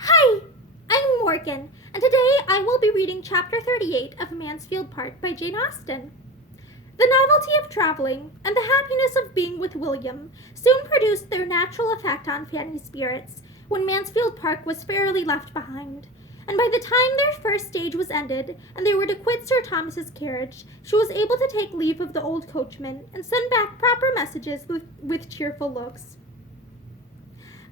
Hi, I'm Morgan, and today I will be reading Chapter 38 of Mansfield Park by Jane Austen. The novelty of traveling and the happiness of being with William soon produced their natural effect on Fanny's spirits when Mansfield Park was fairly left behind, and by the time their first stage was ended and they were to quit Sir Thomas's carriage, she was able to take leave of the old coachman and send back proper messages with cheerful looks.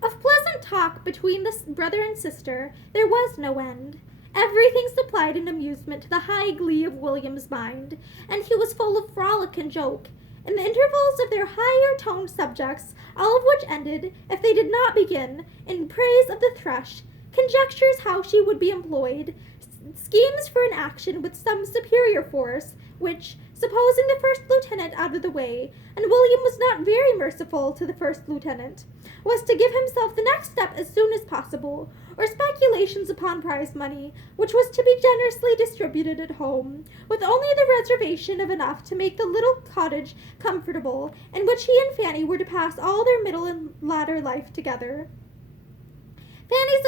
Of pleasant talk between the brother and sister there was no end. Everything supplied an amusement to the high glee of William's mind, and he was full of frolic and joke. In the intervals of their higher-toned subjects, all of which ended, if they did not begin, in praise of the thrush, conjectures how she would be employed, schemes for an action with some superior force, which, supposing the first lieutenant out of the way, and William was not very merciful to the first lieutenant, was to give himself the next step as soon as possible, or speculations upon prize money, which was to be generously distributed at home, with only the reservation of enough to make the little cottage comfortable, in which he and Fanny were to pass all their middle and latter life together. Fanny's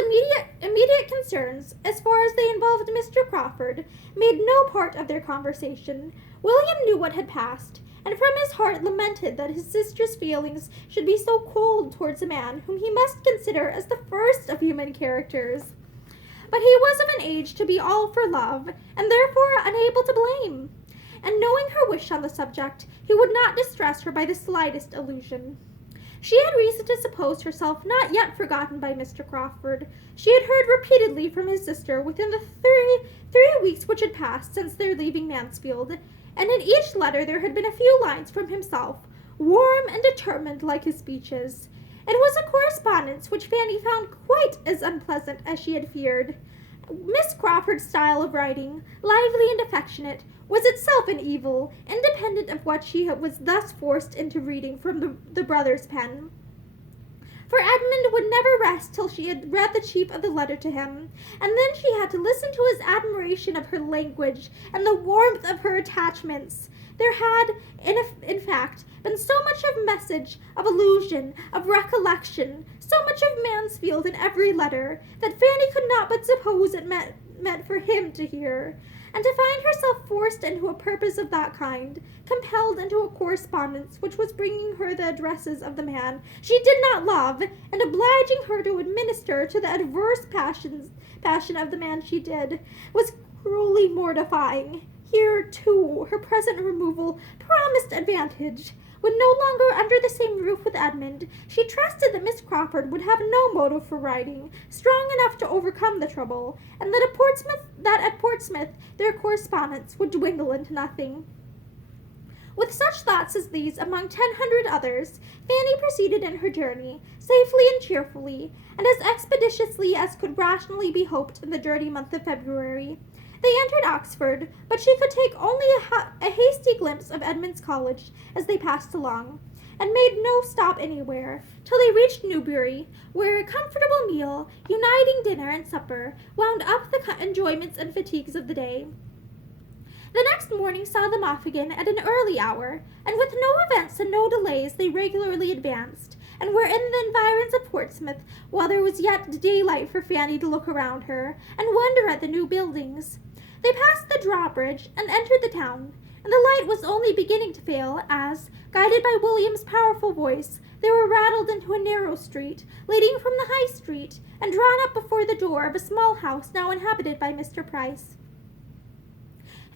immediate concerns, as far as they involved Mr. Crawford, made no part of their conversation. William knew what had passed, and from his heart lamented that his sister's feelings should be so cold towards a man whom he must consider as the first of human characters. But he was of an age to be all for love, and therefore unable to blame, and knowing her wish on the subject, he would not distress her by the slightest allusion. She had reason to suppose herself not yet forgotten by Mr. Crawford. She had heard repeatedly from his sister within the three weeks which had passed since their leaving Mansfield, and in each letter there had been a few lines from himself, warm and determined like his speeches. It was a correspondence which Fanny found quite as unpleasant as she had feared. Miss Crawford's style of writing, lively and affectionate, was itself an evil, independent of what she was thus forced into reading from the brother's pen. For Edmund would never rest till she had read the chief of the letter to him, and then she had to listen to his admiration of her language and the warmth of her attachments. There had, in fact, been so much of message, of allusion, of recollection, so much of Mansfield in every letter, that Fanny could not but suppose it meant for him to hear, and to find herself forced into a purpose of that kind, compelled into a correspondence which was bringing her the addresses of the man she did not love, and obliging her to administer to the adverse passion of the man she did, was cruelly mortifying. Here, too, her present removal promised advantage. When no longer under the same roof with Edmund, she trusted that Miss Crawford would have no motive for writing, strong enough to overcome the trouble, and that at Portsmouth their correspondence would dwindle into nothing. With such thoughts as these, among 100 others, Fanny proceeded in her journey, safely and cheerfully, and as expeditiously as could rationally be hoped in the dirty month of February. They entered Oxford, but she could take only a hasty glimpse of Edmund's college as they passed along, and made no stop anywhere, till they reached Newbury, where a comfortable meal, uniting dinner and supper, wound up the enjoyments and fatigues of the day. The next morning saw them off again at an early hour, and with no events and no delays they regularly advanced, and were in the environs of Portsmouth while there was yet daylight for Fanny to look around her, and wonder at the new buildings. They passed the drawbridge and entered the town, and the light was only beginning to fail as, guided by William's powerful voice, they were rattled into a narrow street, leading from the High Street, and drawn up before the door of a small house now inhabited by Mr. Price.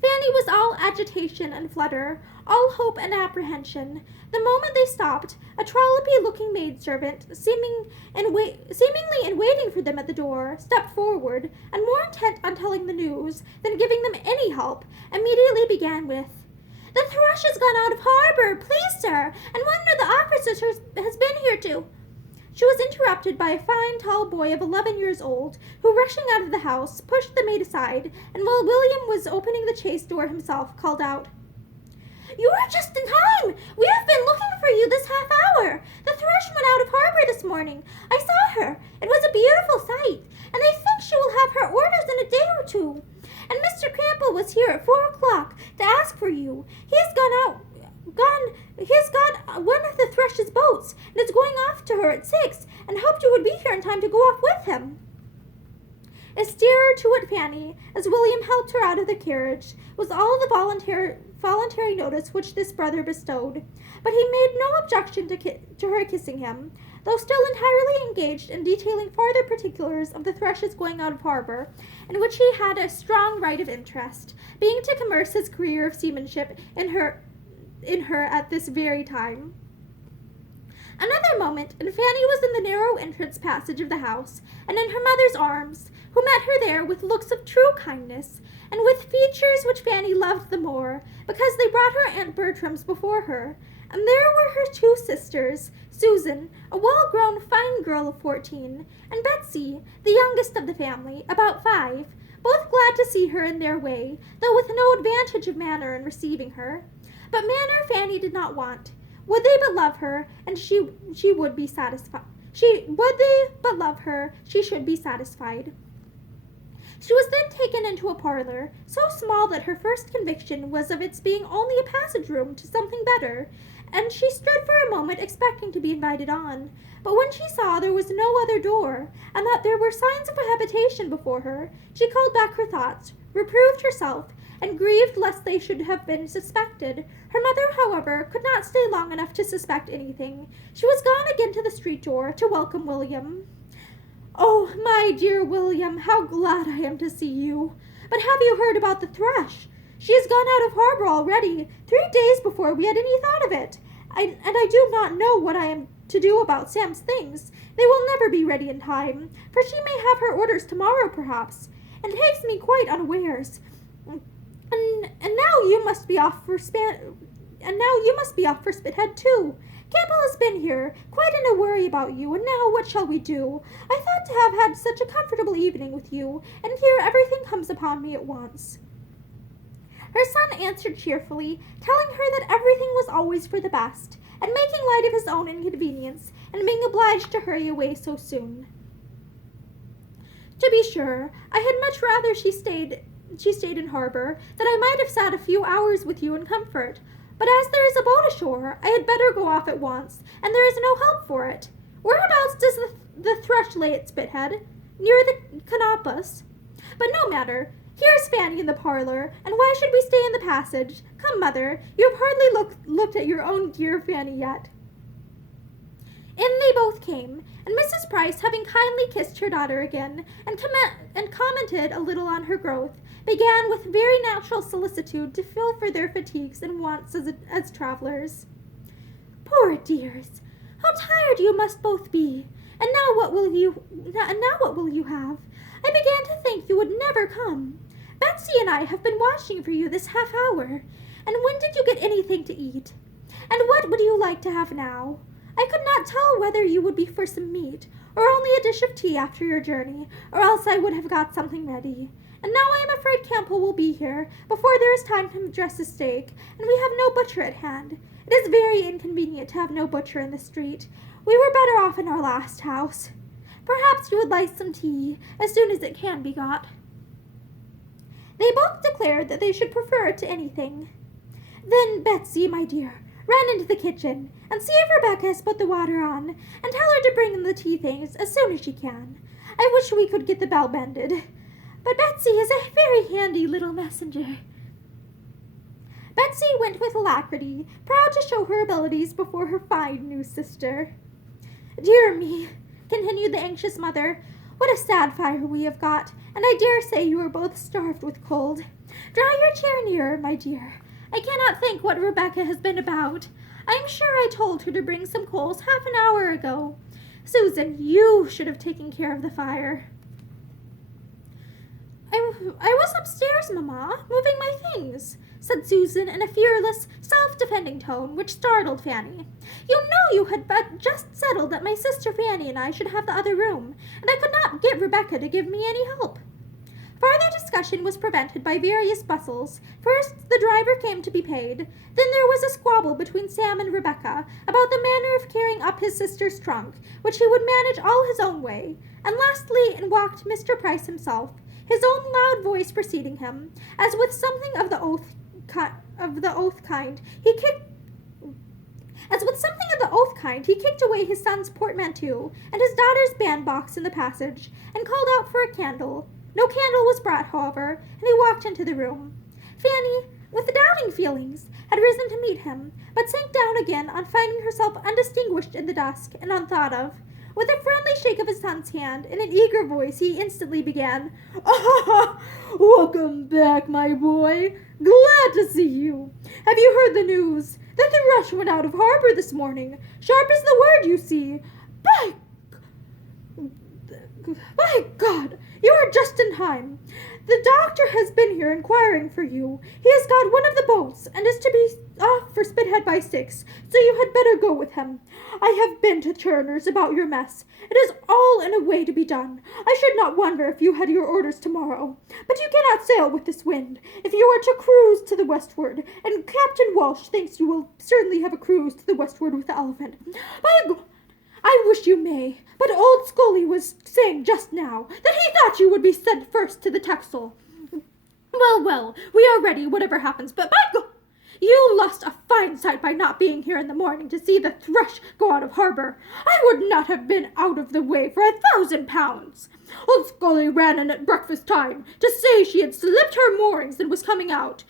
Fanny was all agitation and flutter, all hope and apprehension. The moment they stopped, a trollopy-looking maidservant, seemingly in waiting for them at the door, stepped forward, and more intent on telling the news than giving them any help, immediately began with, "The thrush has gone out of harbor, please, sir, and one of the officers has been here to—" She was interrupted by a fine, tall boy of 11 years old, who, rushing out of the house, pushed the maid aside, and while William was opening the chaise door himself, called out, "You are just in time! We have been looking for you this half hour. The thrush went out of harbor this morning. I saw her. It was a beautiful sight, and I think she will have her orders in a day or two. And Mr. Crampel was here at 4 o'clock to ask for you. He's got one of the thrush's boats, and is going off to her at 6, and hoped you would be here in time to go off with him." A stare or two at Fanny, as William helped her out of the carriage, was all the voluntary notice which this brother bestowed. But he made no objection to her kissing him, though still entirely engaged in detailing farther particulars of the Thrush's going out of harbor, in which he had a strong right of interest, being to commence his career of seamanship in her at this very time. Another moment, and Fanny was in the narrow entrance passage of the house, and in her mother's arms, who met her there with looks of true kindness, and with features which Fanny loved the more, because they brought her Aunt Bertram's before her. And there were her two sisters, Susan, a well-grown, fine girl of 14, and Betsy, the youngest of the family, about 5, both glad to see her in their way, though with no advantage of manner in receiving her. But manner Fanny did not want. Would they but love her, and she would be satisfied. Would they but love her, she should be satisfied. She was then taken into a parlor, so small that her first conviction was of its being only a passage-room to something better, and she stood for a moment expecting to be invited on. But when she saw there was no other door, and that there were signs of habitation before her, she called back her thoughts, reproved herself, and grieved lest they should have been suspected. Her mother, however, could not stay long enough to suspect anything. She was gone again to the street door to welcome William. "Oh, my dear William, how glad I am to see you! But have you heard about the Thrush? She has gone out of harbor already, 3 days before we had any thought of it. And I do not know what I am to do about Sam's things. They will never be ready in time, for she may have her orders tomorrow, perhaps, and takes me quite unawares. And now you must be off for Spithead too. Campbell has been here, quite in a worry about you, and now what shall we do? I thought to have had such a comfortable evening with you, and here everything comes upon me at once." Her son answered cheerfully, telling her that everything was always for the best, and making light of his own inconvenience, and being obliged to hurry away so soon. "To be sure, I had much rather she stayed in harbor, that I might have sat a few hours with you in comfort. But as there is a boat ashore, I had better go off at once, and there is no help for it. Whereabouts does the Thrush lay at Spithead? Near the Canopus? But no matter. Here is Fanny in the parlor, and why should we stay in the passage? Come, mother, you have hardly looked at your own dear Fanny yet." In they both came, and Mrs. Price, having kindly kissed her daughter again, and commented a little on her growth, began with very natural solicitude to fill for their fatigues and wants as travelers. "Poor dears, how tired you must both be! And now what will you have? I began to think you would never come. Betsy and I have been watching for you this half hour. And when did you get anything to eat? And what would you like to have now? I could not tell whether you would be for some meat, or only a dish of tea after your journey, or else I would have got something ready. And now I am afraid Campbell will be here before there is time to dress a steak, and we have no butcher at hand. It is very inconvenient to have no butcher in the street. We were better off in our last house. Perhaps you would like some tea, as soon as it can be got." They both declared that they should prefer it to anything. "Then, Betsy, my dear, run into the kitchen, and see if Rebecca has put the water on, and tell her to bring in the tea things as soon as she can. I wish we could get the bell mended. But Betsy is a very handy little messenger." Betsy went with alacrity, proud to show her abilities before her fine new sister. "Dear me," continued the anxious mother, "what a sad fire we have got, and I dare say you are both starved with cold. Draw your chair nearer, my dear. I cannot think what Rebecca has been about. I am sure I told her to bring some coals half an hour ago. Susan, you should have taken care of the fire." I was upstairs, Mamma, moving my things," said Susan in a fearless, self-defending tone which startled Fanny. "You know you had but just settled that my sister Fanny and I should have the other room, and I could not get Rebecca to give me any help." Farther discussion was prevented by various bustles. First, the driver came to be paid. Then there was a squabble between Sam and Rebecca about the manner of carrying up his sister's trunk, which he would manage all his own way. And lastly, in walked Mr. Price himself, his own loud voice preceding him, as with something of the oath kind, he kicked away his son's portmanteau and his daughter's bandbox in the passage, and called out for a candle. No candle was brought, however, and he walked into the room. Fanny, with doubting feelings, had risen to meet him, but sank down again on finding herself undistinguished in the dusk and unthought of. With a friendly shake of his son's hand, in an eager voice, he instantly began, "Ah, welcome back, my boy. Glad to see you. Have you heard the news? That the rush went out of harbor this morning. Sharp as the word, you see. By God, you are just in time. The doctor has been here inquiring for you. He has got one of the boats, and is to be off for Spithead by 6, so you had better go with him. I have been to Turner's about your mess. It is all in a way to be done. I should not wonder if you had your orders tomorrow. But you cannot sail with this wind. If you are to cruise to the westward, and Captain Walsh thinks you will certainly have a cruise to the westward with the Elephant, I wish you may, but old Scully was saying just now that he thought you would be sent first to the Texel. Well, we are ready, whatever happens, but by God, you lost a fine sight by not being here in the morning to see the Thrush go out of harbor. I would not have been out of the way for 1,000 pounds. Old Scully ran in at breakfast time to say she had slipped her moorings and was coming out.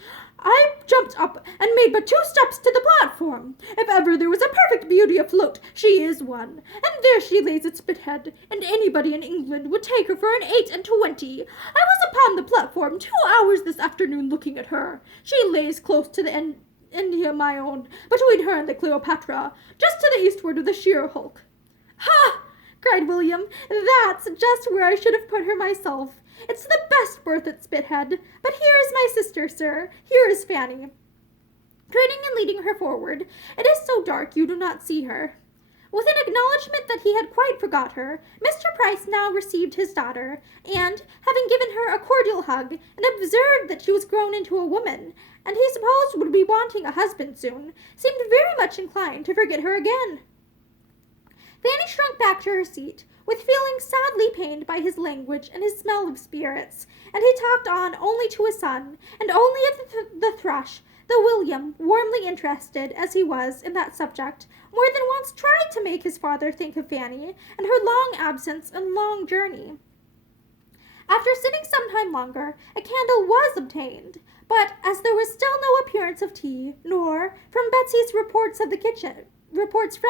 I jumped up and made but 2 steps to the platform. If ever there was a perfect beauty afloat, she is one. And there she lays at Spithead, and anybody in England would take her for an 28. I was upon the platform 2 hours this afternoon looking at her. She lays close to the India, my own, between her and the Cleopatra, just to the eastward of the Sheer Hulk. Ha! Cried William. That's just where I should have put her myself. It's the best berth at Spithead. But here is my sister, sir. Here is Fanny. Turning and leading her forward, it is so dark you do not see her. With an acknowledgment that he had quite forgot her, Mr. Price now received his daughter, and, having given her a cordial hug, and observed that she was grown into a woman, and he supposed would be wanting a husband soon, seemed very much inclined to forget her again. Fanny shrunk back to her seat, with feelings sadly pained by his language and his smell of spirits, and he talked on only to his son, and only of the thrush, though William, warmly interested as he was in that subject, more than once tried to make his father think of Fanny, and her long absence and long journey. After sitting some time longer, a candle was obtained, but as there was still no appearance of tea, nor, from Betsy's reports from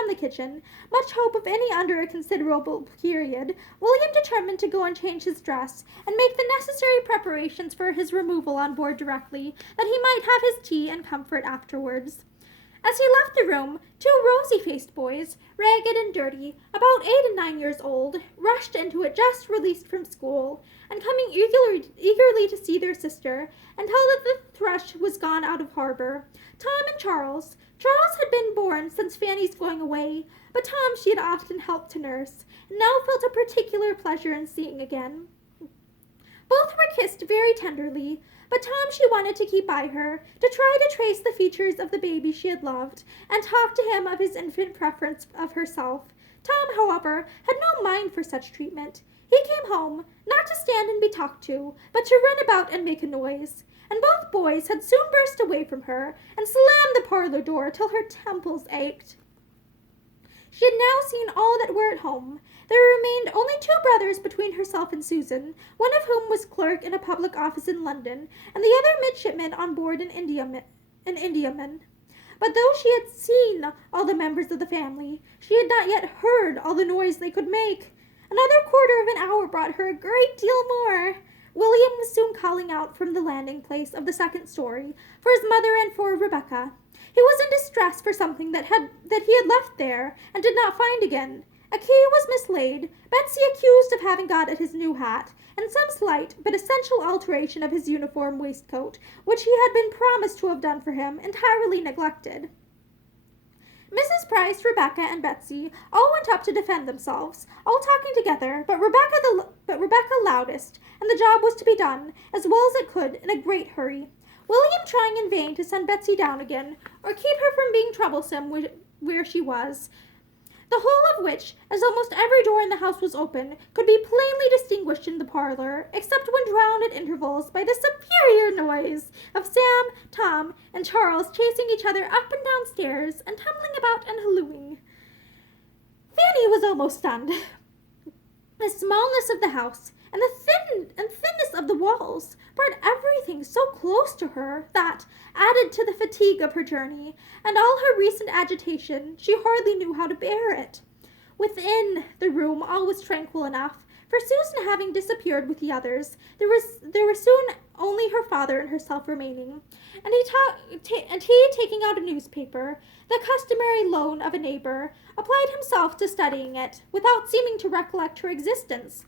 the kitchen, much hope of any under a considerable period, William determined to go and change his dress, and make the necessary preparations for his removal on board directly, that he might have his tea and comfort afterwards. As he left the room, 2 rosy-faced boys, ragged and dirty, about 8 and 9 years old, rushed into it just released from school, and coming eagerly to see their sister, and tell that the Thrush was gone out of harbor. Tom and Charles. Charles had been born since Fanny's going away, but Tom she had often helped to nurse, and now felt a particular pleasure in seeing again. Both were kissed very tenderly, but Tom she wanted to keep by her, to try to trace the features of the baby she had loved, and talk to him of his infant preference of herself. Tom, however, had no mind for such treatment. He came home, not to stand and be talked to, but to run about and make a noise. And both boys had soon burst away from her, and slammed the parlor door till her temples ached. She had now seen all that were at home. There remained only 2 brothers between herself and Susan, one of whom was clerk in a public office in London, and the other midshipman on board an Indiaman. But though she had seen all the members of the family, she had not yet heard all the noise they could make. Another quarter of an hour brought her a great deal more. William was soon calling out from the landing place of the 2nd story for his mother and for Rebecca. He was in distress for something that he had left there and did not find again. A key was mislaid, Betsy accused of having got at his new hat, and some slight but essential alteration of his uniform waistcoat, which he had been promised to have done for him, entirely neglected. Mrs. Price, Rebecca, and Betsy all went up to defend themselves, all talking together, but Rebecca loudest, and the job was to be done, as well as it could, in a great hurry. William trying in vain to send Betsy down again, or keep her from being troublesome where she was, the whole of which, as almost every door in the house was open, could be plainly distinguished in the parlor, except when drowned at intervals by the superior noise of Sam, Tom, and Charles chasing each other up and down stairs, and tumbling about and hallooing. Fanny was almost stunned. The smallness of the house and the thinness of the walls brought everything so close to her that, added to the fatigue of her journey and all her recent agitation, she hardly knew how to bear it. Within the room all was tranquil enough, for Susan having disappeared with the others, there was soon only her father and herself remaining, and he taking out a newspaper, the customary loan of a neighbor, applied himself to studying it, without seeming to recollect her existence.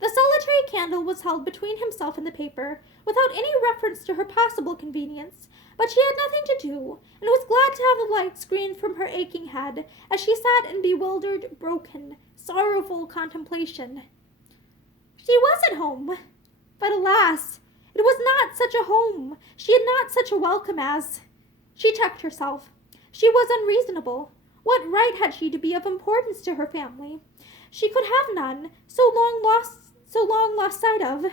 The solitary candle was held between himself and the paper, without any reference to her possible convenience, but she had nothing to do, and was glad to have the light screened from her aching head, as she sat in bewildered, broken, sorrowful contemplation. She was at home, but alas, it was not such a home. She had not such a welcome as— She checked herself. She was unreasonable. What right had she to be of importance to her family? She could have none, so long lost sight of.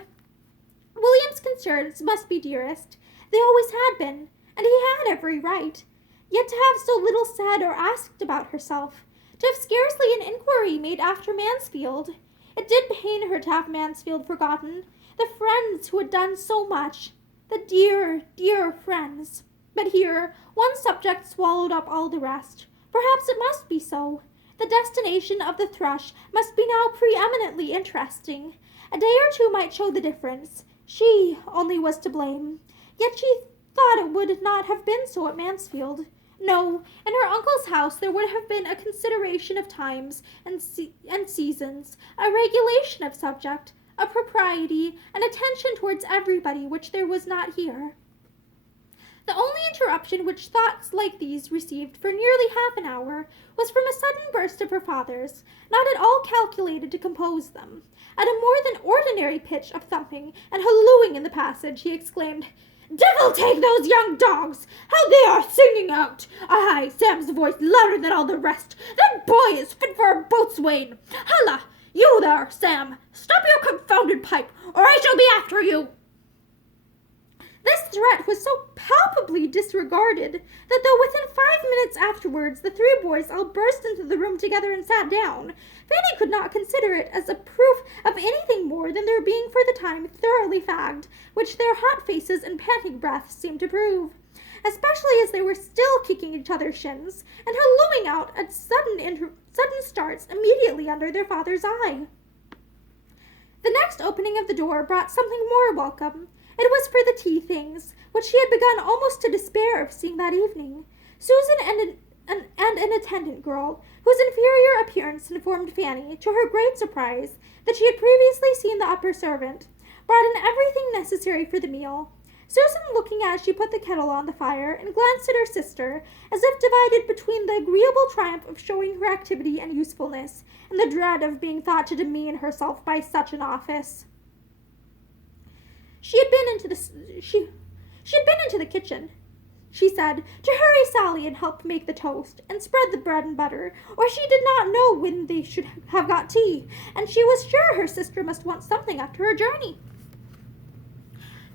William's concerns must be dearest. They always had been, and he had every right. Yet to have so little said or asked about herself, to have scarcely an inquiry made after Mansfield. It did pain her to have Mansfield forgotten, the friends who had done so much, the dear, dear friends. But here, one subject swallowed up all the rest. Perhaps it must be so. The destination of the thrush must be now preeminently interesting. A day or two might show the difference. She only was to blame. Yet she thought it would not have been so at Mansfield. No, in her uncle's house there would have been a consideration of times and seasons, a regulation of subject, a propriety, an attention towards everybody which there was not here. The only interruption which thoughts like these received for nearly half an hour was from a sudden burst of her father's, not at all calculated to compose them. At a more than ordinary pitch of thumping and hallooing in the passage, he exclaimed, "Devil take those young dogs! How they are singing out! Aye, Sam's voice louder than all the rest. That boy is fit for a boatswain. Holla! You there, Sam! Stop your confounded pipe, or I shall be after you!" This threat was so palpably disregarded that though within 5 minutes afterwards the three boys all burst into the room together and sat down, Fanny could not consider it as a proof of anything more than their being for the time thoroughly fagged, which their hot faces and panting breaths seemed to prove, especially as they were still kicking each other's shins, and hallooing out at sudden starts immediately under their father's eye. The next opening of the door brought something more welcome. It was for the tea things, which she had begun almost to despair of seeing that evening. Susan and an attendant girl, whose inferior appearance informed Fanny, to her great surprise, that she had previously seen the upper servant, brought in everything necessary for the meal. Susan, looking as she put the kettle on the fire, and glanced at her sister, as if divided between the agreeable triumph of showing her activity and usefulness, and the dread of being thought to demean herself by such an office. She had been into the kitchen, she said, to hurry Sally and help make the toast, and spread the bread and butter, or she did not know when they should have got tea, and she was sure her sister must want something after her journey.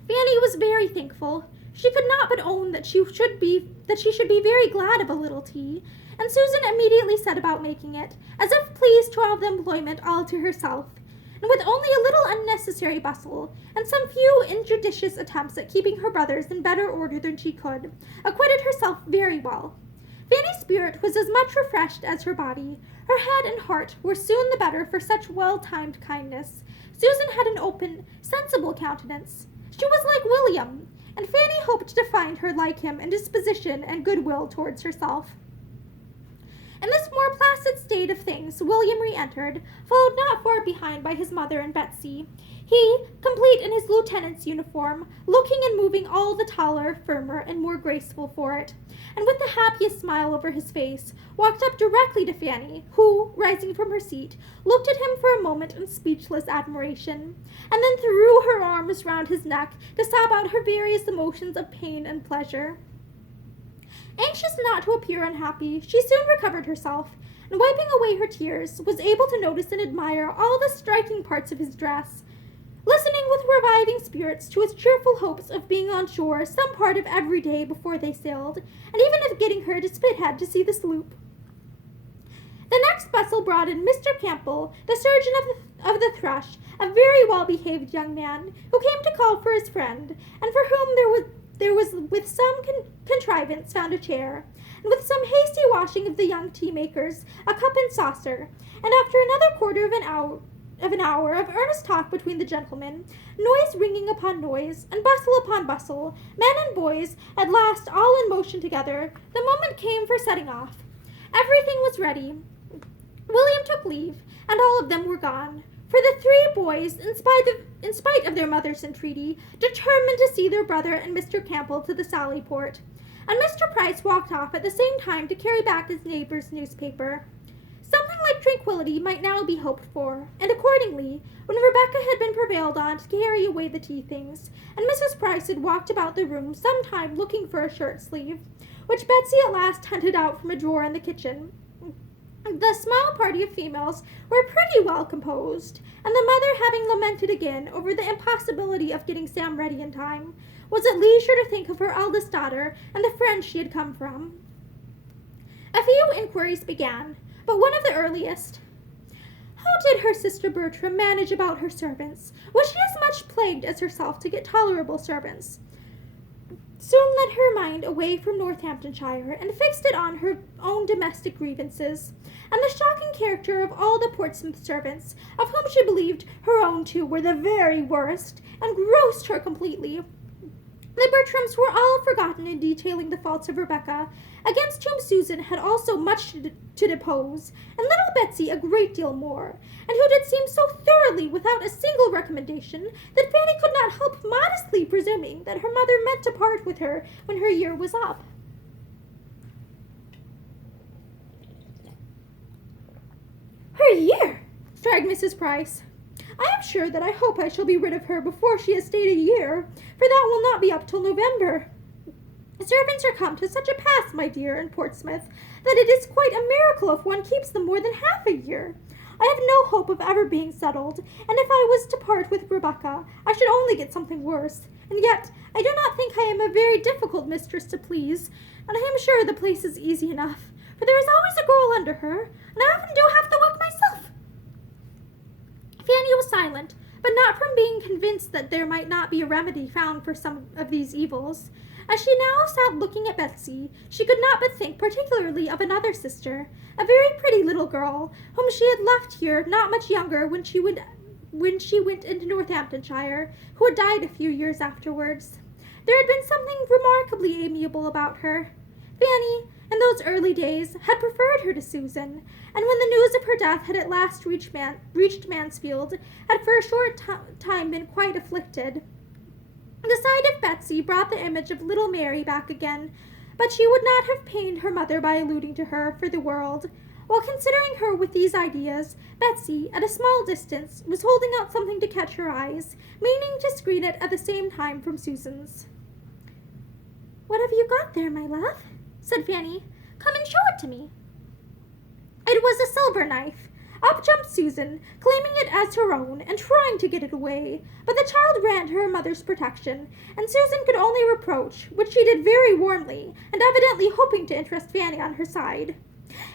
Fanny was very thankful. She could not but own that she should be very glad of a little tea, and Susan immediately set about making it, as if pleased to have the employment all to herself, and with only a little unnecessary bustle, and some few injudicious attempts at keeping her brothers in better order than she could, acquitted herself very well. Fanny's spirit was as much refreshed as her body. Her head and heart were soon the better for such well-timed kindness. Susan had an open, sensible countenance. She was like William, and Fanny hoped to find her like him in disposition and goodwill towards herself. In this more placid state of things, William re-entered, followed not far behind by his mother and Betsy. He, complete in his lieutenant's uniform, looking and moving all the taller, firmer, and more graceful for it, and with the happiest smile over his face, walked up directly to Fanny, who, rising from her seat, looked at him for a moment in speechless admiration, and then threw her arms round his neck to sob out her various emotions of pain and pleasure. Anxious not to appear unhappy, she soon recovered herself, and wiping away her tears, was able to notice and admire all the striking parts of his dress, listening with reviving spirits to his cheerful hopes of being on shore some part of every day before they sailed, and even of getting her to Spithead to see the sloop. The next bustle brought in Mr. Campbell, the surgeon of the Thrush, a very well-behaved young man, who came to call for his friend, and for whom there was with some contrivance found a chair, and with some hasty washing of the young tea-makers, a cup and saucer, and after another quarter of an hour of earnest talk between the gentlemen, noise ringing upon noise, and bustle upon bustle, men and boys, at last all in motion together, the moment came for setting off. Everything was ready. William took leave, and all of them were gone, for the three boys, in spite of their mother's entreaty, determined to see their brother and Mr. Campbell to the Sallyport, and Mr. Price walked off at the same time to carry back his neighbor's newspaper. Something like tranquillity might now be hoped for, and accordingly, when Rebecca had been prevailed on to carry away the tea things, and Mrs. Price had walked about the room some time looking for a shirt sleeve, which Betsy at last hunted out from a drawer in the kitchen, the small party of females were pretty well composed, and the mother, having lamented again over the impossibility of getting Sam ready in time, was at leisure to think of her eldest daughter and the friends she had come from. A few inquiries began, but one of the earliest. How did her sister Bertram manage about her servants? Was she as much plagued as herself to get tolerable servants? Soon led her mind away from Northamptonshire, and fixed it on her own domestic grievances, and the shocking character of all the Portsmouth servants, of whom she believed her own two were the very worst, engrossed her completely. The Bertrams were all forgotten in detailing the faults of Rebecca, against whom Susan had also much to depose, and little Betsy a great deal more, and who did seem so thoroughly without a single recommendation that Fanny could not help modestly presuming that her mother meant to part with her when her year was up. Her year! Cried Mrs. Price. I am sure that I hope I shall be rid of her before she has stayed a year, for that will not be up till November. Servants are come to such a pass, my dear, in Portsmouth, that it is quite a miracle if one keeps them more than half a year. I have no hope of ever being settled, and if I was to part with Rebecca, I should only get something worse. And yet, I do not think I am a very difficult mistress to please, and I am sure the place is easy enough, for there is always a girl under her, and I often do half the work myself. Fanny was silent, but not from being convinced that there might not be a remedy found for some of these evils. As she now sat looking at Betsy, she could not but think particularly of another sister, a very pretty little girl, whom she had left here not much younger when she went into Northamptonshire, who had died a few years afterwards. There had been something remarkably amiable about her. Fanny, in those early days, had preferred her to Susan, and when the news of her death had at last reached Mansfield, had for a short time been quite afflicted. The sight of Betsy brought the image of little Mary back again, but she would not have pained her mother by alluding to her for the world. While considering her with these ideas, Betsy, at a small distance, was holding out something to catch her eyes, meaning to screen it at the same time from Susan's. "What have you got there, my love?" said Fanny. "Come and show it to me." It was a silver knife. Up jumped Susan, claiming it as her own, and trying to get it away, but the child ran to her mother's protection, and Susan could only reproach, which she did very warmly, and evidently hoping to interest Fanny on her side.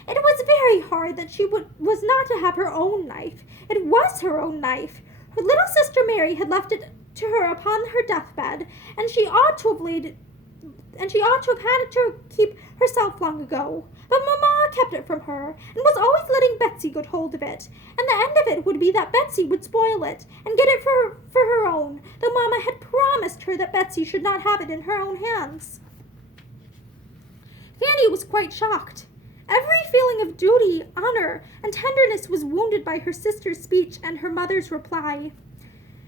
It was very hard that she was not to have her own knife. It was her own knife. Her little sister Mary had left it to her upon her deathbed, and she ought to have had it to keep herself long ago. But Mamma kept it from her, and was always letting Betsy get hold of it, and the end of it would be that Betsy would spoil it, and get it for her own, though Mamma had promised her that Betsy should not have it in her own hands. Fanny was quite shocked. Every feeling of duty, honor, and tenderness was wounded by her sister's speech and her mother's reply.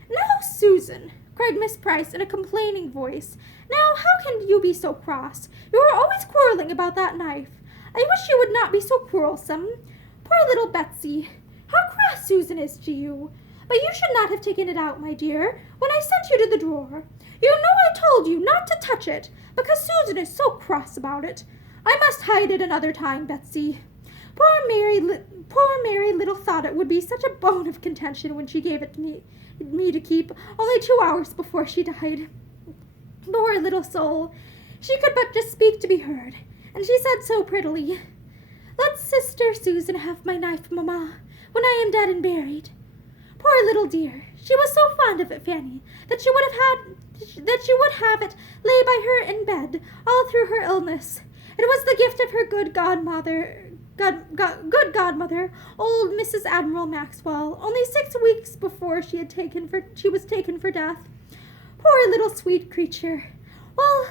"Now, Susan," cried Miss Price in a complaining voice, "now how can you be so cross? You are always quarreling about that knife. I wish you would not be so quarrelsome. Poor little Betsy. How cross Susan is to you. But you should not have taken it out, my dear, when I sent you to the drawer. You know I told you not to touch it, because Susan is so cross about it. I must hide it another time, Betsy. Poor Mary little thought it would be such a bone of contention when she gave it to me to keep only 2 hours before she died. Poor little soul. She could but just speak to be heard, and she said so prettily, Let Sister Susan have my knife, Mamma, when I am dead and buried. Poor little dear, she was so fond of it, Fanny, that she would have it lay by her in bed all through her illness. It was the gift of her good godmother, old Mrs. Admiral Maxwell, only 6 weeks before she was taken for death. Poor little sweet creature. Well,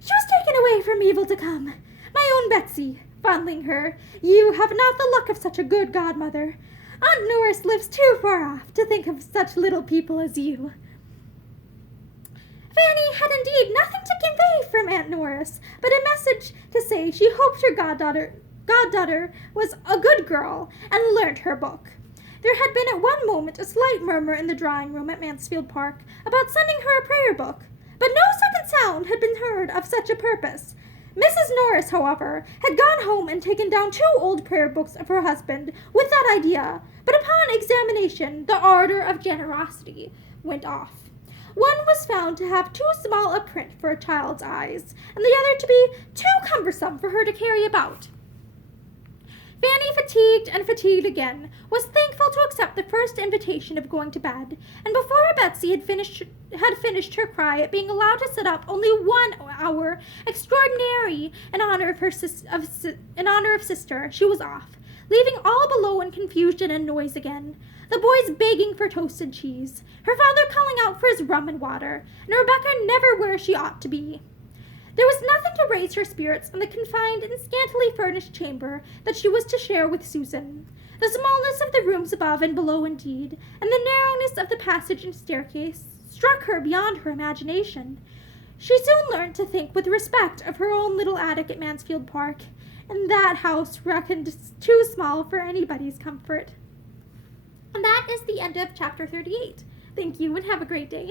she was taken away from evil to come. My own Betsy, fondling her. You have not the luck of such a good godmother. Aunt Norris lives too far off to think of such little people as you. Fanny had indeed nothing to convey from Aunt Norris, but a message to say she hoped her goddaughter was a good girl and learnt her book. There had been at one moment a slight murmur in the drawing-room at Mansfield Park about sending her a prayer book, but no second sound had been heard of such a purpose. Mrs. Norris, however, had gone home and taken down 2 old prayer books of her husband with that idea, but upon examination the ardor of generosity went off. One was found to have too small a print for a child's eyes, and the other to be too cumbersome for her to carry about. Fanny, fatigued and fatigued again, was thankful to accept the first invitation of going to bed, and before Betsy had finished her cry at being allowed to sit up only 1 hour extraordinary in honor of sister, she was off, leaving all below in confusion and noise again. The boys begging for toasted cheese, her father calling out for his rum and water, and Rebecca never where she ought to be. There was nothing to raise her spirits in the confined and scantily furnished chamber that she was to share with Susan. The smallness of the rooms above and below, indeed, and the narrowness of the passage and staircase struck her beyond her imagination. She soon learned to think with respect of her own little attic at Mansfield Park, and that house reckoned too small for anybody's comfort. And that is the end of chapter 38. Thank you and have a great day.